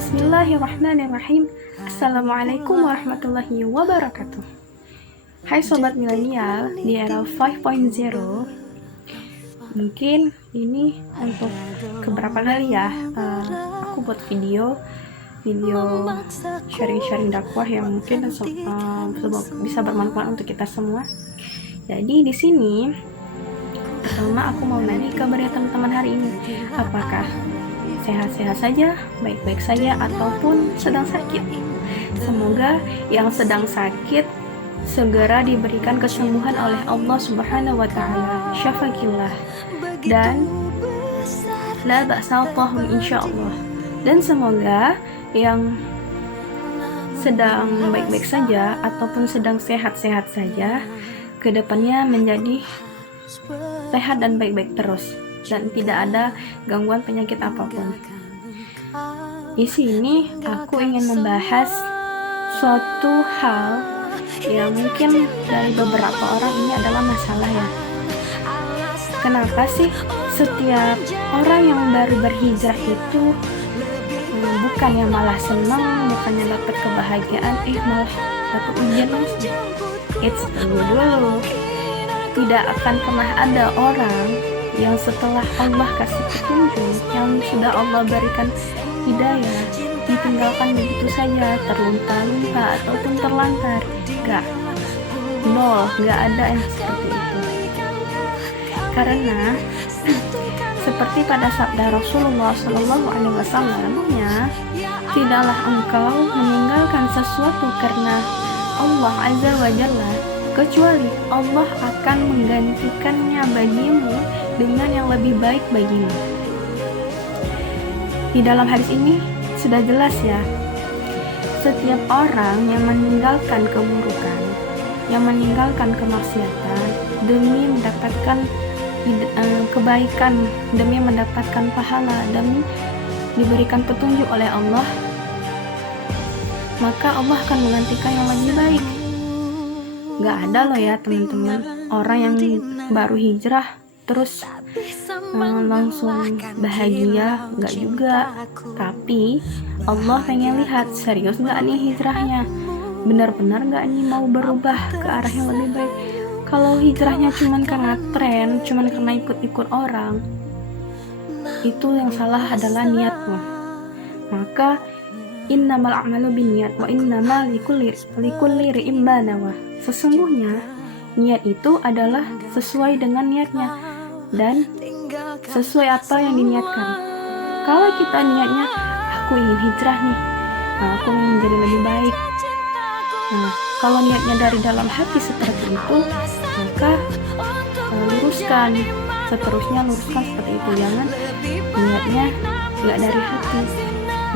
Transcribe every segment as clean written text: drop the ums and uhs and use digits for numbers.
Bismillahirrahmanirrahim. Assalamualaikum warahmatullahi wabarakatuh. Hai sobat milenial di era 5.0. Mungkin ini untuk keberapa kali ya aku buat video sharing-sharing dakwah yang mungkin bisa bermanfaat untuk kita semua. Jadi di sini pertama aku mau nanya kabar teman-teman hari ini. Apakah sehat-sehat saja, baik-baik saja, ataupun sedang sakit? Semoga yang sedang sakit segera diberikan kesembuhan oleh Allah Subhanahu wa Ta'ala. Syafakillah dan la ba'satahum insyaallah. Dan semoga yang sedang baik-baik saja ataupun sedang sehat-sehat saja, kedepannya menjadi sehat dan baik-baik terus, dan tidak ada gangguan penyakit apapun. Di sini aku ingin membahas suatu hal yang mungkin dari beberapa orang ini adalah masalah ya. Kenapa sih setiap orang yang baru berhijrah itu bukannya malah senang, bukannya dapat kebahagiaan, malah dapat ujian langsung. Dulu tidak akan pernah ada orang yang setelah Allah kasih petunjuk, yang sudah Allah berikan hidayah, ditinggalkan begitu saja, terlunta-lunta ataupun terlantar. Nggak ada yang seperti itu. Karena seperti pada sabda Rasulullah SAW-nya, tidaklah engkau meninggalkan sesuatu karena Allah Azza wa Jalla, kecuali Allah akan menggantikannya bagimu dengan yang lebih baik bagimu. Di dalam hadis ini sudah jelas ya, setiap orang yang meninggalkan keburukan, yang meninggalkan kemaksiatan demi mendapatkan kebaikan, demi mendapatkan pahala, demi diberikan petunjuk oleh Allah, maka Allah akan menggantikan yang lebih baik. Gak ada loh ya teman-teman orang yang baru hijrah terus langsung bahagia, gak juga. Tapi Allah pengen lihat serius gak nih hijrahnya, benar-benar gak nih mau berubah ke arah yang lebih baik. Kalau hijrahnya cuman karena tren, cuman karena ikut-ikut orang, itu yang salah adalah niatmu. Maka innamal a'malu binniyat wa innamal likulli imrin ma nawa. Sesungguhnya niat itu adalah sesuai dengan niatnya dan sesuai apa yang diniatkan. Kalau kita niatnya aku ingin hijrah nih, aku ingin menjadi lebih baik. Kalau niatnya dari dalam hati seperti itu, maka luruskan, seterusnya luruskan seperti itu. Jangan niatnya nggak dari hati,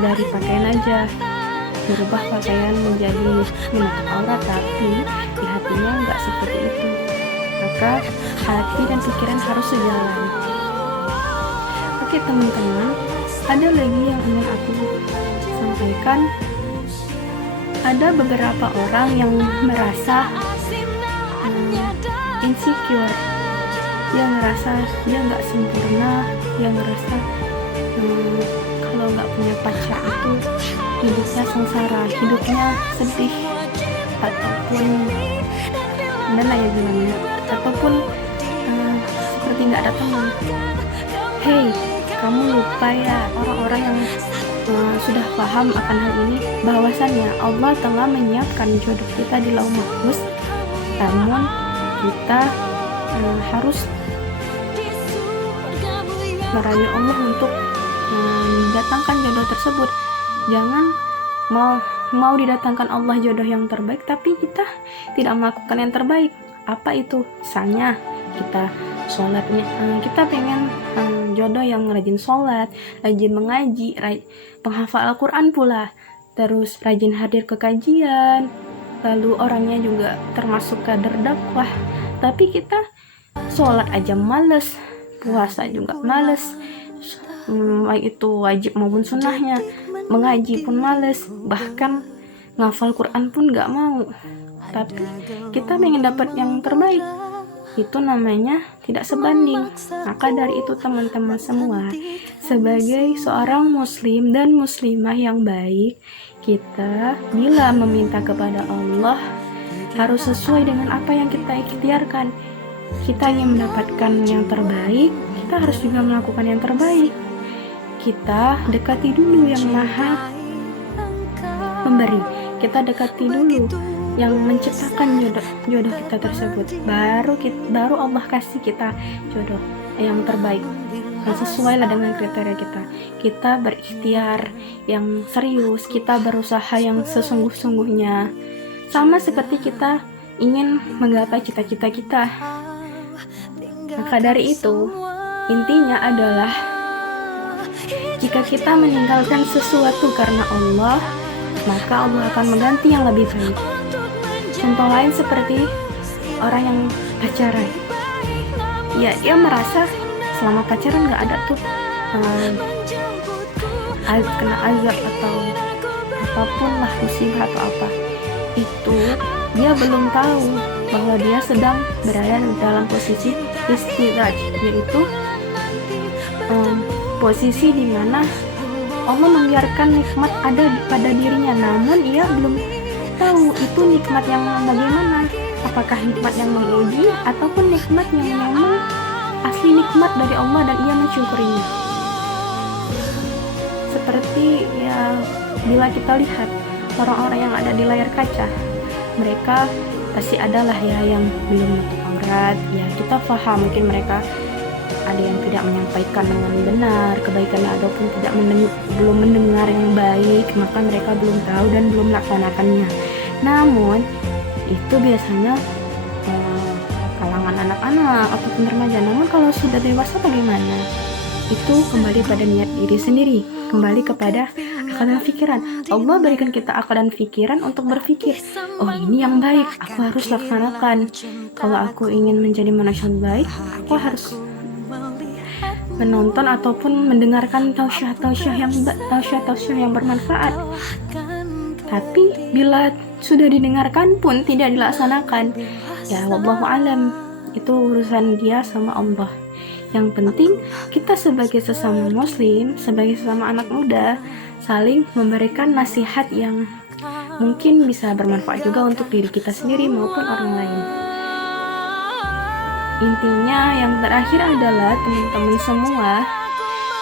dari pakaian aja, merubah pakaian menjadi menutup aurat, tapi di hatinya nggak seperti itu. Maka hati dan pikiran harus sejalan. Oke teman-teman, ada lagi yang ingin aku sampaikan. Ada beberapa orang yang merasa insecure, dia ngerasa dia nggak sempurna, dia ngerasa kalau nggak punya pacar itu hidupnya sengsara, hidupnya sedih, ataupun gimana ya bilangnya, ataupun seperti nggak ada teman. Hey, kamu lupa ya orang-orang yang sudah paham akan hal ini, bahwasannya Allah telah menyiapkan jodoh kita di lauh mahfuz, namun kita harus merayu Allah untuk mendatangkan jodoh tersebut. Jangan mau didatangkan Allah jodoh yang terbaik tapi kita tidak melakukan yang terbaik. Apa itu? Misalnya kita sholatnya, kita pengen jodoh yang rajin sholat, rajin mengaji, penghafal Al-Quran pula, terus rajin hadir ke kajian, lalu orangnya juga termasuk kader dakwah, tapi kita sholat aja males, puasa juga males, baik itu wajib maupun sunnahnya, mengaji pun males, bahkan ngafal Quran pun gak mau. Tapi kita pengen dapat yang terbaik, itu namanya tidak sebanding. Maka dari itu teman-teman semua, sebagai seorang muslim dan muslimah yang baik, kita bila meminta kepada Allah harus sesuai dengan apa yang kita ikhtiarkan. Kita ingin mendapatkan yang terbaik, kita harus juga melakukan yang terbaik. Kita dekati dulu yang maha memberi, kita dekati dulu yang menciptakan jodoh kita tersebut, baru Allah kasih kita jodoh yang terbaik, yang sesuai lah dengan kriteria kita. Kita berikhtiar yang serius, kita berusaha yang sesungguh-sungguhnya, sama seperti kita ingin menggapai cita-cita kita. Maka dari itu, intinya adalah jika kita meninggalkan sesuatu karena Allah, maka Allah akan mengganti yang lebih baik. Contoh lain seperti orang yang pacaran, ya dia merasa selama pacaran gak ada tuh kena azab atau apapun lah, musibah atau apa, itu dia belum tahu bahwa dia sedang berada dalam posisi istidraj, yaitu posisi di mana Allah membiarkan nikmat ada pada dirinya, namun ia belum tahu itu nikmat yang bagaimana, apakah nikmat yang menguji ataupun nikmat yang memang asli nikmat dari Allah dan ia mensyukurinya. Seperti ya bila kita lihat orang-orang yang ada di layar kaca, mereka pasti adalah ya yang belum menutup aurat, ya kita paham mungkin mereka ada yang tidak menyampaikan dengan benar kebaikannya ataupun belum mendengar yang baik, maka mereka belum tahu dan belum melaksanakannya. Namun itu biasanya kalangan anak-anak ataupun remaja. Namun kalau sudah dewasa bagaimana? Itu kembali pada niat diri sendiri, kembali kepada akal dan pikiran. Allah berikan kita akal dan pikiran untuk berpikir, oh ini yang baik, aku harus laksanakan. Kalau aku ingin menjadi manusia yang baik, aku harus menonton ataupun mendengarkan tausiah yang bermanfaat. Tapi bila sudah didengarkan pun tidak dilaksanakan, ya wallahu alam, itu urusan dia sama Allah. Yang penting kita sebagai sesama muslim, sebagai sesama anak muda, saling memberikan nasihat yang mungkin bisa bermanfaat juga untuk diri kita sendiri maupun orang lain. Intinya yang terakhir adalah teman-teman semua,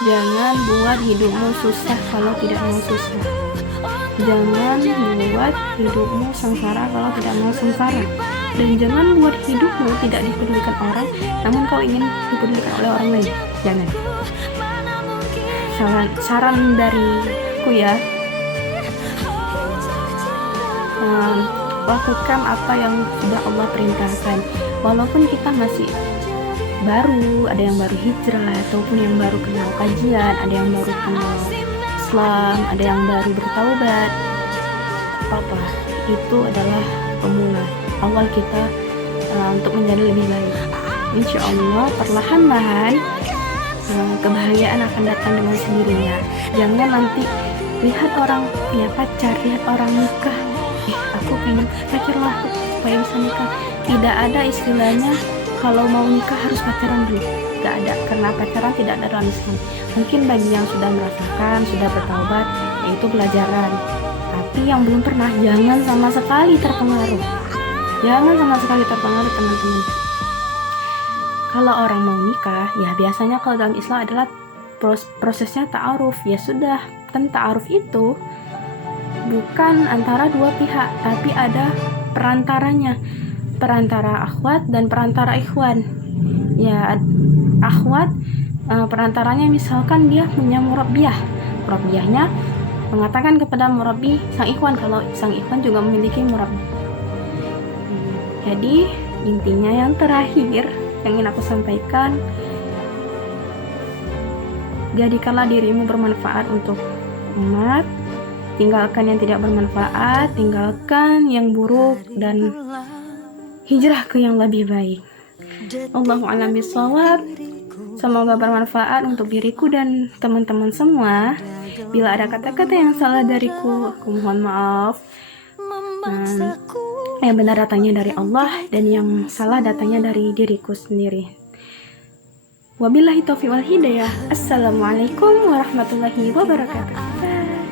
jangan buat hidupmu susah kalau tidak mau susah. Jangan buat hidupmu sengsara kalau tidak mau sengsara. Dan jangan buat hidupmu tidak dipedulikan orang, namun kau ingin dipedulikan oleh orang lain. Jangan. Saran dariku ya, lakukan apa yang sudah Allah perintahkan. Walaupun kita masih baru, ada yang baru hijrah ataupun yang baru kenal kajian, ada yang baru kenal Islam, ada yang baru bertaubat, apa itu adalah pemula awal kita untuk menjadi lebih baik. Insya Allah perlahan-lahan kebahagiaan akan datang dengan sendirinya. Jangan nanti lihat orang punya pacar, lihat orang nikah, aku pengen pacar lah supaya bisa nikah. Tidak ada istilahnya kalau mau nikah harus pacaran dulu, tidak ada, karena pacaran tidak ada dalam Islam. Mungkin bagi yang sudah merasakan, sudah bertaubat, yaitu pelajaran. Tapi yang belum pernah, jangan sama sekali terpengaruh. Jangan sama sekali terpengaruh teman-teman. Kalau orang mau nikah, ya biasanya kalau dalam Islam adalah prosesnya ta'aruf. Ya sudah, kan ta'aruf itu bukan antara dua pihak, tapi ada perantaranya, perantara akhwat dan perantara ikhwan. Ya akhwat, perantaranya misalkan dia punya murabbiyah, murabbiyahnya mengatakan kepada murabbi sang ikhwan kalau sang ikhwan juga memiliki murabbi. Jadi intinya yang terakhir yang ingin aku sampaikan, jadikanlah dirimu bermanfaat untuk umat, tinggalkan yang tidak bermanfaat, tinggalkan yang buruk, dan hijrah ke yang lebih baik. Allahu a'lam bishawab. Semoga bermanfaat untuk diriku dan teman-teman semua. Bila ada kata-kata yang salah dariku, aku mohon maaf. yang benar datangnya dari Allah dan yang salah datangnya dari diriku sendiri. Wabillahi taufiq wal hidayah. Assalamualaikum warahmatullahi wabarakatuh.